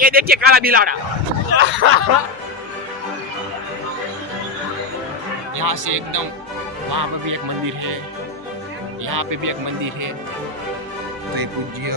ये देखिए काला बिलाड़ा। यहाँ से एकदम वहाँ पर भी एक मंदिर है, यहाँ पे भी एक मंदिर है। तो ये पूज्य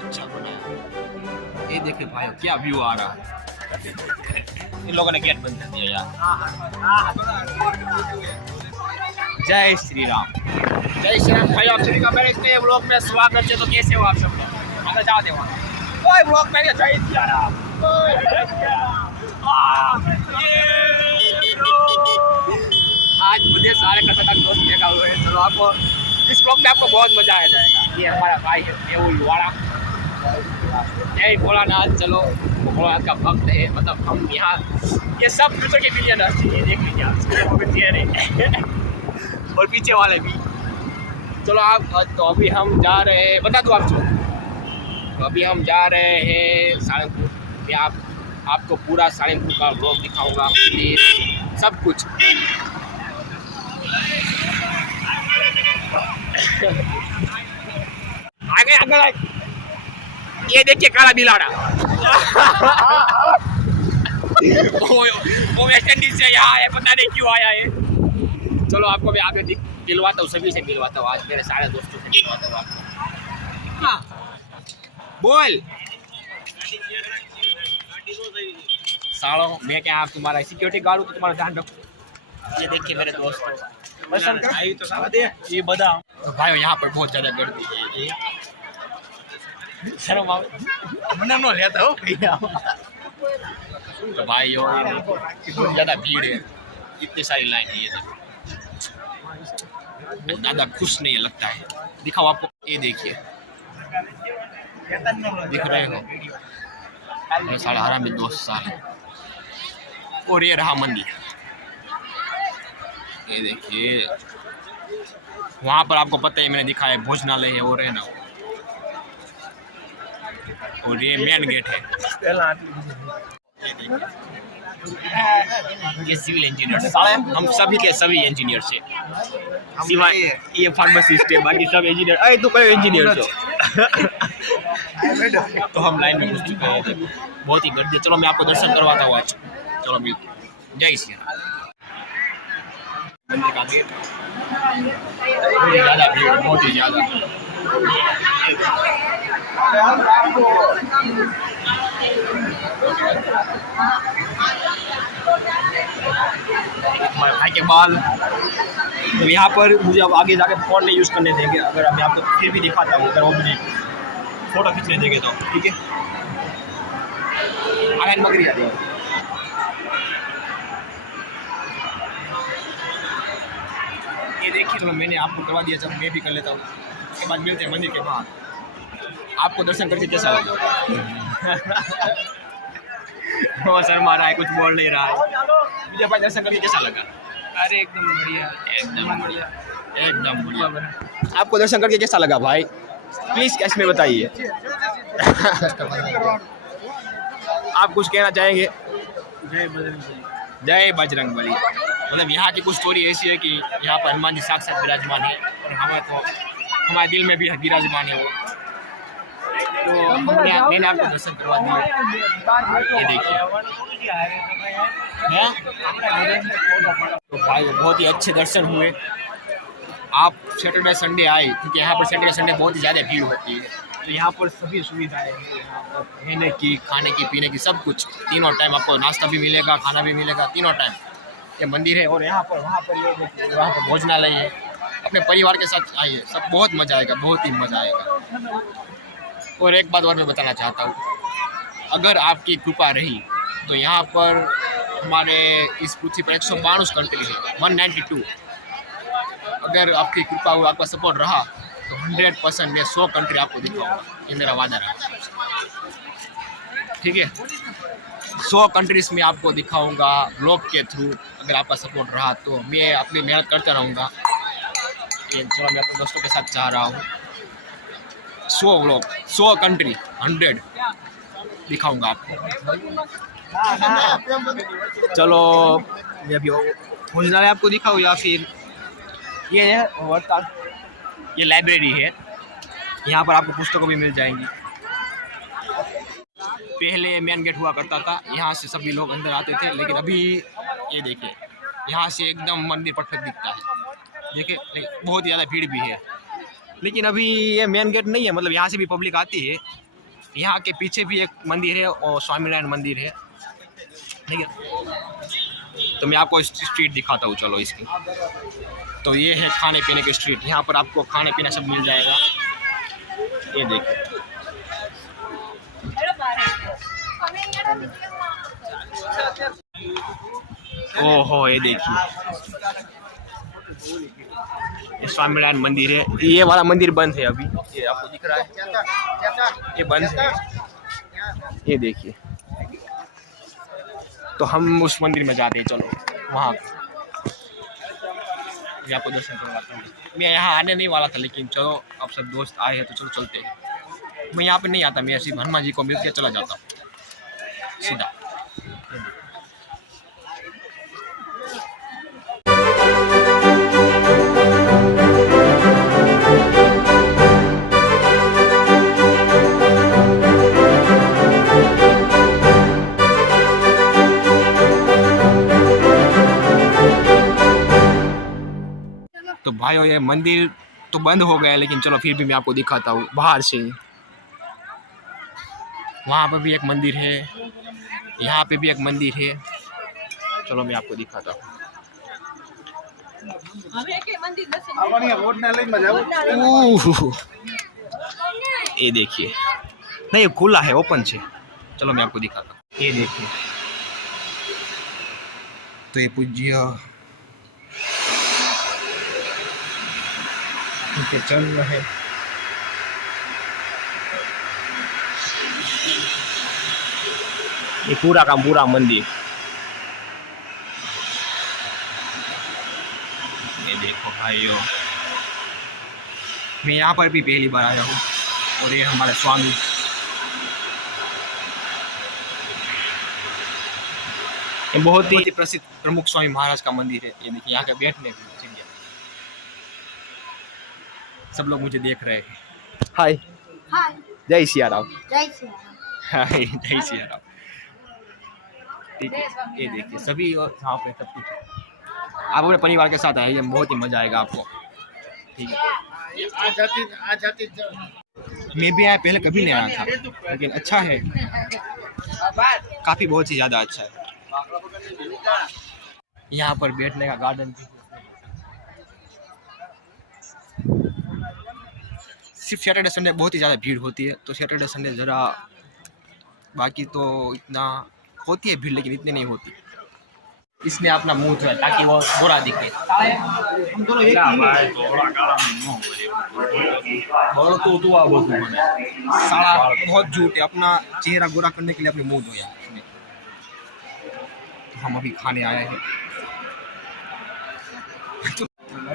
अच्छा बनाया। ये देखिए भाई क्या व्यू आ रहा है। इन लोगों ने गेट बंद कर दिया यार। जय श्री राम। जय श्री राम भाई, आप सभी का मेरे इतने ब्लॉग में स्वागत है। तो कैसे हो आप सब लोग? हम जा दे वहाँ कोई ब्लॉग में जय श्री राम। आज मुझे सारे खतरनाक दोस्त देखा हुए हैं। चलो आपको इस ब्लॉग में आपको बहुत मजा आ जाएगा। ये हमारा भाई है मेहुल वाला। जय भोलानाथ। चलो भोलानाथ का भक्त है, मतलब हम यहाँ ये सब फ्यूचर के मिलियनर्स हैं। देख लीजिए आप और पीछे वाले भी। चलो आप तो अभी हम जा रहे हैं, बता दो आपको। तो अभी हम जा रहे हैं सारंगपुर। मैं आपको पूरा सारंगपुर का ब्लॉग दिखाऊंगा, सब कुछ। आगे आगे ये देखिए काला बिलाड़ा। वो वेस्ट इंडीज से यहाँ है, पता नहीं क्यों आया है। चलो आपको मैं आगे मिलवाता हूँ, सभी से मिलवाता हूँ। आज मेरे सारे दोस्तों से मिलवाता हूँ आपको। हाँ बोल सालों, मैं क्या आप तुम्हारा सिक्योरिटी गार्ड हूँ तो तुम्हारा ध्यान रखो। ये देखिए मेरे दोस्त ये बता। तो भाई यहाँ पर बहुत ज्यादा गर्दी है। शर्म आओ मना लेता हो। तो भाई बहुत ज्यादा भीड़ है, इतनी सारी लाइन है। ये ज़्यादा खुश नहीं लगता है। दिखाओ आपको, ये देखिए दिख रहे हो साढ़े हरा में 2 साल। और ये रहा मंदिर, ये देखिए। वहाँ पर आपको पता है मैंने दिखाया भोजनालय है और है ना, और ये मेन गेट है। ये देखिए ये सिविल इंजीनियर साले, हम सभी के सभी इंजीनियर से सिवाय ये फार्मासिस्ट है, बाकी सब इंजीनियर। अरे तो कोई इंजीनियर तो हम लाइन में घुस चुके हैं। बहुत ही गर्दी। चलो मैं आपको दर्शन करवाता हूँ आज। चलो मिलते। जय श्री राम। मंदिर का गेट बहुत ही ज़्यादा भीड़, बहुत ही ज़्यादा। हमारे भाई के बाल। तो यहाँ पर मुझे अब आगे जाके फ़ोन नहीं यूज़ करने देंगे। अगर मैं आपको फिर भी दिखाता हूँ, अगर वो मुझे फ़ोटो खींचने देंगे तो ठीक है। आनंद बकरी जाती है। ये देखिए, तो मैंने आपको करवा दिया, जब मैं भी कर लेता हूँ। उसके बाद मिलते हैं मंदिर के बाहर। आपको दर्शन करके कैसा लगा? वो शर्मा रहा है, कुछ बोल नहीं रहा है। मुझे भाई दर्शन करके कैसा लगा? अरे एकदम बढ़िया, एकदम बढ़िया, एकदम बढ़िया। आपको दर्शन करके कैसा लगा भाई? प्लीज़ कैश में बताइए। आप कुछ कहना चाहेंगे? जय बजरंग। जय बजरंग बली। मतलब यहाँ की कुछ स्टोरी ऐसी है कि यहाँ पर हनुमान जी साक्षात विराजमान है, और हमारे दिल में भी विराजमान है वो। तो मैंने आपको दर्शन करवा दिए। ये देखिए तो भाई बहुत ही अच्छे दर्शन हुए। आप सैटरडे संडे आए, क्योंकि यहाँ पर सैटरडे संडे बहुत ही ज़्यादा भीड़ होती है। तो यहाँ पर सभी सुविधाएं हैं, यहाँ पर रहने की, खाने की, पीने की, सब कुछ। तीनों टाइम आपको नाश्ता भी मिलेगा, खाना भी मिलेगा, तीनों टाइम। ये मंदिर है, और यहाँ पर वहाँ पर भोजनालय है। अपने परिवार के साथ आइए, सब बहुत मज़ा आएगा, बहुत ही मज़ा आएगा। और एक बात और मैं बताना चाहता हूँ, अगर आपकी कृपा रही तो यहाँ पर हमारे इस पृथ्वी पर 192 कंट्री है, 192। अगर आपकी कृपा हो, आपका सपोर्ट रहा तो 100% मैं 100 कंट्री आपको दिखाऊंगा। ये मेरा वादा रहा, ठीक है। 100 कंट्रीज़ में आपको दिखाऊंगा ब्लॉग के थ्रू। अगर आपका सपोर्ट रहा तो मैं अपनी मेहनत करता रहूँगा। ये चलो मैं अपने दोस्तों के साथ चाह रहा हूँ 100 ब्लॉग, 100 कंट्री, 100 दिखाऊंगा आपको। चलो मैं अभी भोजनालय आपको दिखाऊँ, या फिर ये है ये लाइब्रेरी है। यहाँ पर आपको पुस्तकों भी मिल जाएंगी। पहले मेन गेट हुआ करता था, यहाँ से सभी लोग अंदर आते थे, लेकिन अभी ये देखिए यहाँ से एकदम मंदिर परफेक्ट दिखता है। देखिए बहुत ही ज़्यादा भीड़ भी है, लेकिन अभी ये मेन गेट नहीं है, मतलब यहाँ से भी पब्लिक आती है। यहाँ के पीछे भी एक मंदिर है और स्वामीनारायण मंदिर है, ठीक है। तो मैं आपको स्ट्रीट दिखाता हूँ, चलो इसकी। तो ये है खाने पीने की स्ट्रीट, यहाँ पर आपको खाने पीना सब मिल जाएगा। ये देखिए ओहो, ये देखिए ये स्वामीनारायण मंदिर है। ये वाला मंदिर बंद है अभी, ये आपको दिख रहा है, ये बंद है। ये देखिए, तो हम उस मंदिर में जाते हैं, चलो वहाँ मैं आपको दर्शन करवाता हूँ। मैं यहाँ आने नहीं वाला था, लेकिन चलो अब सब दोस्त आए हैं तो चलो चलते हैं। मैं यहाँ पे नहीं आता, मैं ऐसे हनुमान जी को मिल के चला जाता हूँ सीधा। तो भाइयों ये मंदिर तो बंद हो गया, लेकिन चलो फिर भी मैं आपको दिखाता हूँ बाहर से। वहाँ पर भी एक मंदिर है, यहाँ पे भी एक मंदिर है, चलो मैं आपको दिखाता हूँ। ये देखिए, नहीं ये खुला है, ओपन है, चलो मैं आपको दिखाता हूँ। ये देखिए, तो ये पूज्य चल रहा है। ये पूरा का पूरा मंदिर, ये देखो भाइयों, मैं यहाँ पर भी पहली बार आया हूँ। और ये हमारे स्वामी, ये बहुत ही प्रसिद्ध प्रमुख स्वामी महाराज का मंदिर है। ये देखिए यहाँ के बैठने की जगह, सब लोग मुझे देख रहे हैं। हाय हाय, जय सिया राम। जय श्री राम। हाय जय सिया राम। ठीक है, ये देखिए सभी और यहाँ पे सब कुछ, आप अपने परिवार के साथ आइए, बहुत ही मजा आएगा आपको, ठीक है। आ जाती मैं भी आया, पहले कभी नहीं आया था, लेकिन अच्छा है, काफ़ी बहुत ही ज़्यादा अच्छा है। यहाँ पर बैठने का गार्डन भी, सिर्फ सैटरडे संडे बहुत ही ज़्यादा भीड़ होती है, तो सैटरडे संडे ज़रा, बाकी तो इतना होती है भीड़, लेकिन इतनी नहीं होती। इसने अपना मुंह धोया ताकि वो गोरा दिखे। हम दोनों एक ही साला बहुत झूठ है, अपना चेहरा गोरा करने के लिए अपने मुंह धोया। तो हम अभी खाने आए हैं,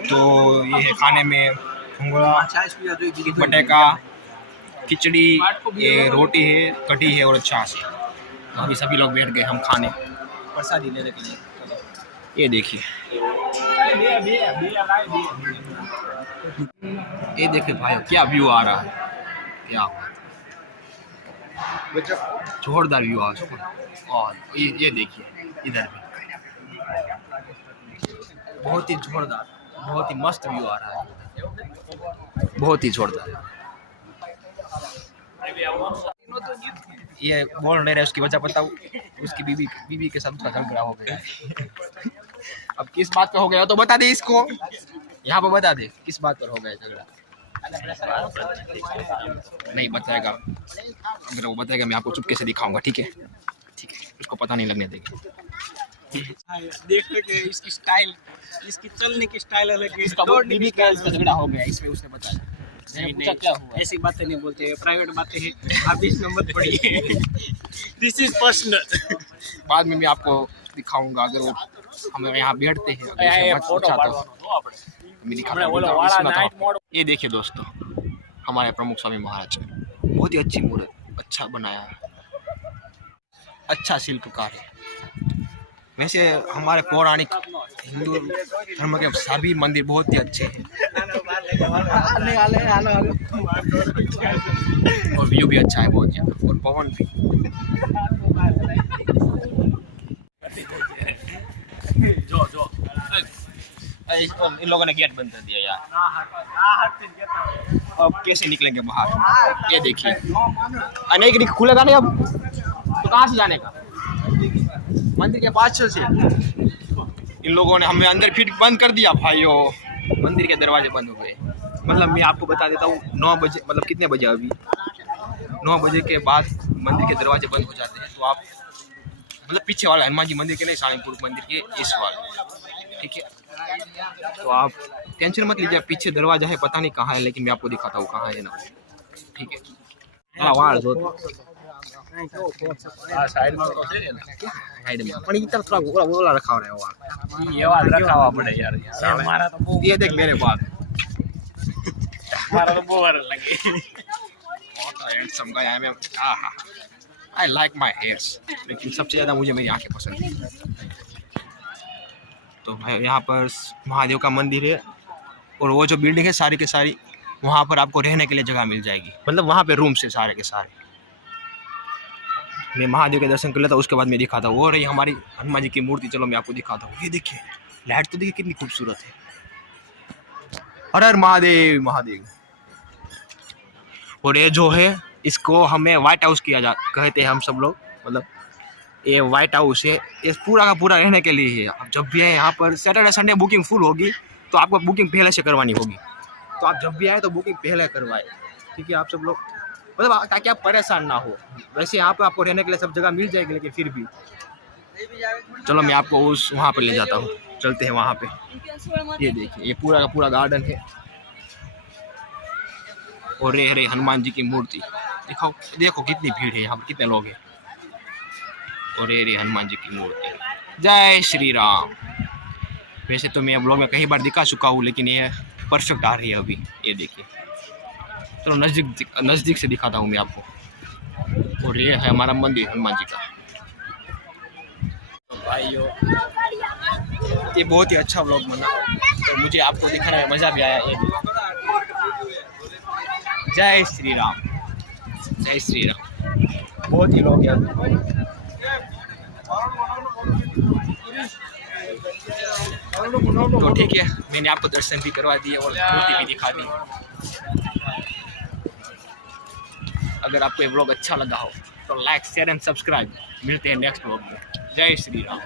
तो ये है खाने में बटेका, खिचड़ी, ये रोटी है, कढ़ी है और छाछ है। तो अभी सभी लोग बैठ गए हम खाने, प्रसादी लेने के लिए। ये देखिए, ये देखिए भाई क्या व्यू आ रहा है, क्या जोरदार व्यू आ रहा है। और ये देखिए इधर भी बहुत ही जोरदार, बहुत ही मस्त व्यू आ रहा है, बहुत ही जोरदार। ये बोल नहीं रहे, उसकी वजह बताऊँ, उसकी बीवी के साथ उसका झगड़ा हो गया है। अब किस बात पे हो गया तो बता दे इसको, यहाँ पर बता दे किस बात पर हो गया झगड़ा। नहीं बताएगा, अगर वो बताएगा मैं आपको चुपके से दिखाऊंगा, ठीक है, ठीक है, उसको पता नहीं लगने देगा। देखने के इसकी स्टाइल, इसकी चलने की स्टाइल अलग है। इसका बीवी का झगड़ा हो गया, इसमें उसने बताया। क्या हुआ? ऐसी बातें नहीं बोलते, प्राइवेट बातें हैं, आप इस नंबर पढ़िए। This is personal. बाद में मैं आपको दिखाऊंगा, अगर वो हम यहाँ बैठते हैं, ये देखिए दोस्तों, हमारे प्रमुख स्वामी महाराज बहुत ही अच्छी मूर्त, अच्छा बनाया है, अच्छा शिल्पकार है। वैसे हमारे पौराणिक हिंदू धर्म के सभी मंदिर बहुत ही अच्छे हैं और व्यू भी अच्छा है बहुत ज़्यादा और पवन भी। इन लोगों ने गेट बंद कर दिया यार, अब कैसे निकलेंगे बाहर? ये देखिए नहीं खुलेगा नहीं अब, तो कहाँ से जाने का? मंदिर के पास से इन लोगों ने हमें अंदर फिर बंद कर दिया भाइयों, मंदिर के दरवाजे बंद हो गए। मतलब मैं आपको बता देता हूँ 9 बजे, मतलब कितने बजे अभी 9 बजे के बाद मंदिर के दरवाजे बंद हो जाते हैं। तो आप मतलब पीछे वाला हनुमान जी मंदिर के नहीं, सालिमपुर मंदिर के इस वाले, ठीक है? तो आप टेंशन मत लीजिए, पीछे दरवाजा है, पता नहीं कहाँ है, लेकिन मैं आपको दिखाता हूँ कहाँ है ना, ठीक है? वहाँ साइड में थोड़ा गोला रखा है वहाँ, ये वाला रखा हुआ बड़े यार। ये देख मेरे बाल, हमारा तो बोर लगे। हैंडसम गाय है मैं, आई लाइक माय हेयर्स, लेकिन सबसे ज़्यादा मुझे मेरी आंखें पसंद है। तो भाई यहाँ पर महादेव का मंदिर है और वो जो बिल्डिंग है सारी के सारी, वहाँ पर आपको रहने के लिए जगह मिल जाएगी, मतलब वहाँ पे रूम से सारे के सारे। मैं महादेव के दर्शन कर लेता हूँ, उसके बाद मैं दिखाता हूँ। वो रही हमारी हनुमान जी की मूर्ति, चलो मैं आपको दिखाता हूँ। ये देखिए लाइट तो देखिए कितनी खूबसूरत है। हर हर महादेव महादेव। और ये जो है इसको हमें व्हाइट हाउस किया जा कहते हैं हम सब लोग, मतलब ये व्हाइट हाउस है, ये पूरा का पूरा रहने के लिए है। आप जब भी आए यहाँ पर सैटरडे संडे बुकिंग फुल होगी, तो आपको बुकिंग पहले से करवानी होगी। तो आप जब भी आए तो बुकिंग पहले करवाए, ठीक है? आप सब लोग मतलब ताकि आप परेशान ना हो। वैसे यहाँ पर आपको रहने के लिए सब जगह मिल जाएगी, लेकिन फिर भी चलो मैं आपको उस वहाँ पर ले जाता हूँ, चलते हैं वहाँ पे। ये देखिए ये पूरा का पूरा गार्डन है और रे रे हनुमान जी की मूर्ति दिखाओ, देखो कितनी भीड़ है यहाँ पर, कितने लोग हैं। और रे हनुमान जी की मूर्ति, जय श्री राम। वैसे तो मैं ब्लॉग में कई बार दिखा चुका हूँ, लेकिन ये परफेक्ट आ रही है अभी। ये देखिए, चलो नज़दीक से दिखाता हूँ मैं आपको। और ये है हमारा मंदिर हनुमान जी का। तो भाइयों ये बहुत ही अच्छा ब्लॉग बना, तो मुझे आपको दिखाने में मज़ा भी आया। ये जय श्री राम, जय श्री राम। बहुत ही लोग हैं। तो ठीक है, मैंने आपको दर्शन भी करवा दिए और मूर्ति भी दिखा दी। अगर आपको ये ब्लॉग अच्छा लगा हो तो लाइक शेयर एंड सब्सक्राइब। मिलते हैं नेक्स्ट ब्लॉग में। जय श्री राम।